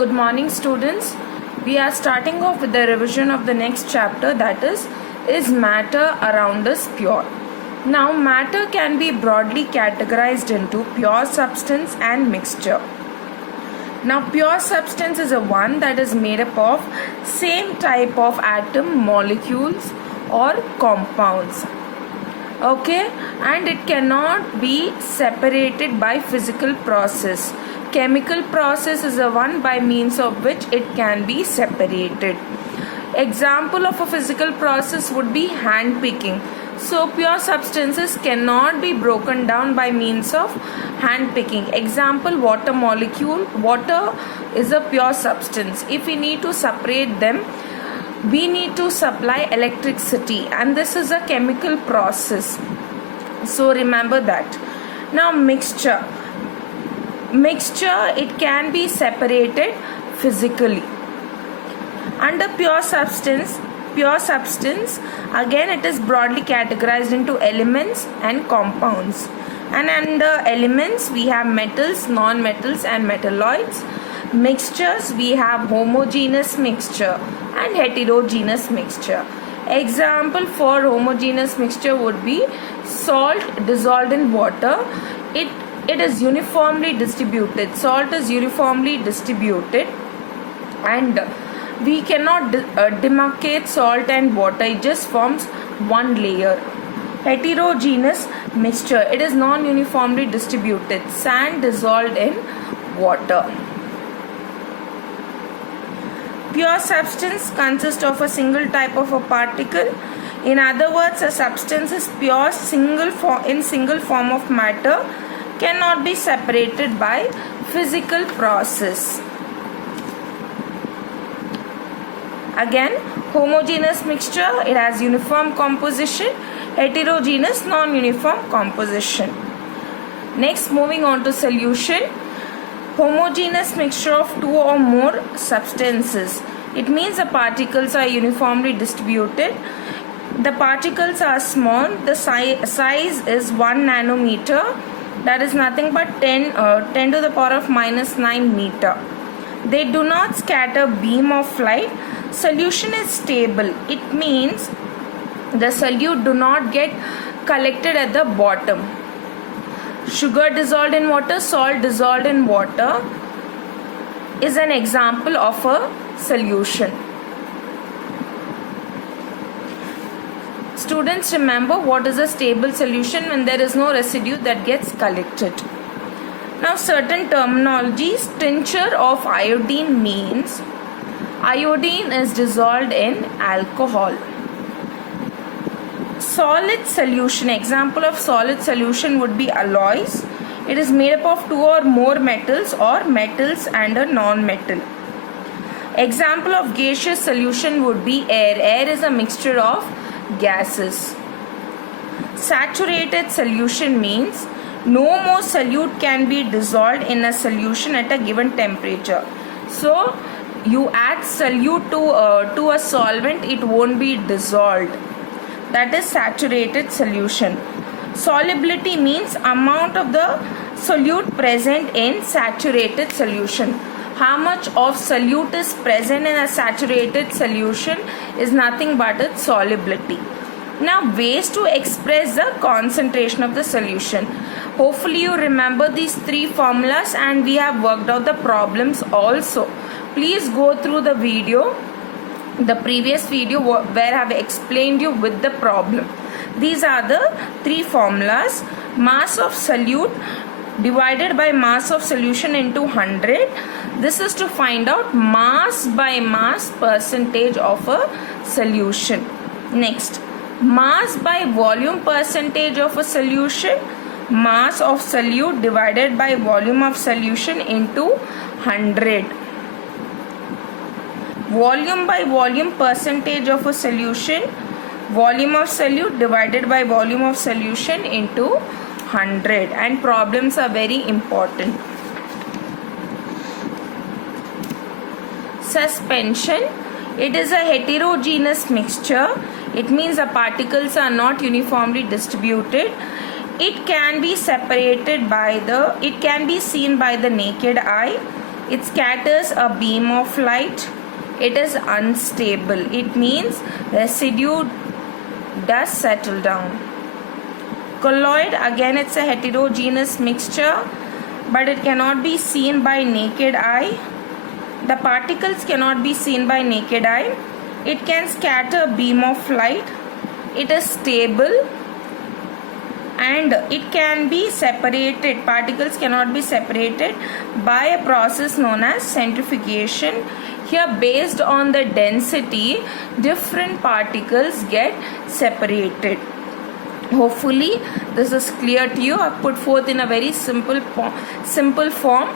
Good morning, students. We are starting off with the revision of the next chapter, that is matter around us pure? Now, matter can be broadly categorized into pure substance and mixture. Now, pure substance is a one that is made up of same type of atom, molecules or compounds. Okay, and it cannot be separated by physical process. Chemical process is the one by means of which it can be separated. Example of a physical process would be hand picking. So pure substances cannot be broken down by means of hand picking. Example, water molecule. Water is a pure substance. If we need to separate them, we need to supply electricity, and this is a chemical process. So remember that. Now mixture, it can be separated physically. Under pure substance, again it is broadly categorized into elements and compounds. And under elements we have metals, non-metals and metalloids. Mixtures, we have homogeneous mixture and heterogeneous mixture. Example for homogeneous mixture would be salt dissolved in water. It is uniformly distributed. Salt is uniformly distributed, and we cannot demarcate salt and water. It just forms one layer. Heterogeneous mixture, it is non-uniformly distributed. Sand dissolved in water. Pure substance consists of a single type of a particle. In other words, a substance is pure in single form of matter, cannot be separated by physical process. Again, homogeneous mixture, it has uniform composition. Heterogeneous, non-uniform composition. Next, moving on to solution. Homogeneous mixture of two or more substances. It means the particles are uniformly distributed. The particles are small. The size is 1 nanometer. That is nothing but 10 to the power of minus 9 meter. They do not scatter beam of light. Solution is stable. It means the solute do not get collected at the bottom. Sugar dissolved in water, salt dissolved in water is an example of a solution. Students, remember what is a stable solution when there is no residue that gets collected. Now, certain terminologies. Tincture of iodine means iodine is dissolved in alcohol. Solid solution, example of solid solution would be alloys. It is made up of two or more metals or metals and a non-metal. Example of gaseous solution would be air. Air is a mixture of gases. Saturated solution means no more solute can be dissolved in a solution at a given temperature. So you add solute to a solvent, it won't be dissolved. That is saturated solution. Solubility means amount of the solute present in saturated solution. How much of solute is present in a saturated solution is nothing but its solubility. Now, ways to express the concentration of the solution. Hopefully you remember these three formulas, and we have worked out the problems also. Please go through the video, the previous video where I have explained you with the problem. These are the three formulas. Mass of solute divided by mass of solution into 100. This is to find out mass by mass percentage of a solution. Next, mass by volume percentage of a solution. Mass of solute divided by volume of solution into 100. Volume by volume percentage of a solution. Volume of solute divided by volume of solution into 100. And problems are very important. Suspension. It is a heterogeneous mixture. It means the particles are not uniformly distributed. It can be separated by it can be seen by the naked eye. It scatters a beam of light. It is unstable. It means residue does settle down. Colloid, again it's a heterogeneous mixture, but it cannot be seen by naked eye. The particles cannot be seen by naked eye. It can scatter a beam of light. It is stable and it can be separated. Particles cannot be separated by a process known as centrifugation. Here, based on the density, different particles get separated. Hopefully this is clear to you. I put forth in a very simple form.